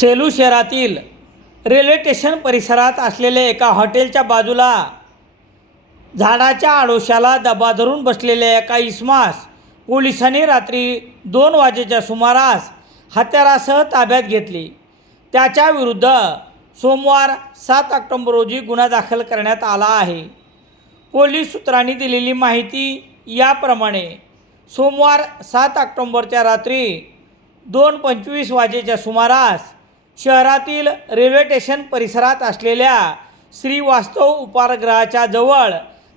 सेलू शहरातील railway station परिसरात असलेल्या एका हॉटेलच्या बाजूला झाडाच्या आडोशाला दबा धरून बसलेल्या एका इसमास पोलिसांनी रात्री दोन वाजेच्या सुमारास हत्यारासह ताब्यात घेतली. त्याच्या विरुद्ध सोमवार सात ऑक्टोंबर रोजी गुन्हा दाखल करण्यात आला आहे. पोलीस सूत्रांनी दिलेली माहिती याप्रमाणे सोमवार सात ऑक्टोंबरच्या रात्री दोन पंचवीस वाजेच्या सुमारास शहरातील रेल्वे स्टेशन परिसरात असलेल्या श्रीवास्तव उपारग्रहाच्या जवळ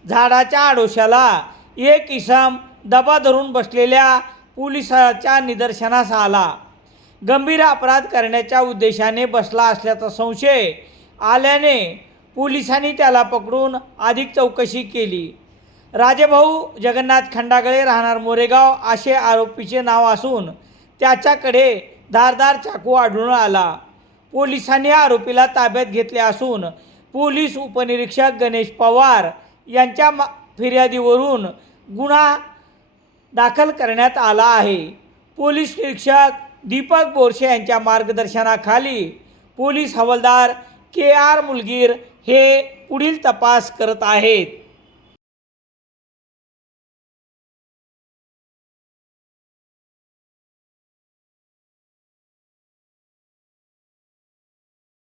झाडाच्या आडोशाला एक इसम दबा धरून बसलेल्या पोलिसाच्या निदर्शनास आला. गंभीर अपराध करण्याच्या उद्देशाने बसला असल्याचा संशय आल्याने पोलिसांनी त्याला पकडून अधिक चौकशी केली. राजेभाऊ जगन्नाथ खंडागळे राहणार मोरेगाव असे आरोपीचे नाव असून त्याच्याकडे धारदार चाकू आढळून आला. पोलिसांनी आरोपीला ताब्यात घेतले असून पोलीस उपनिरीक्षक गणेश पवार यांच्या मा फिर्यादीवरून गुन्हा दाखल करण्यात आला आहे. पोलीस निरीक्षक दीपक बोरशे यांच्या मार्गदर्शनाखाली पोलीस हवालदार के आर मुलगीर हे पुढील तपास करत आहेत.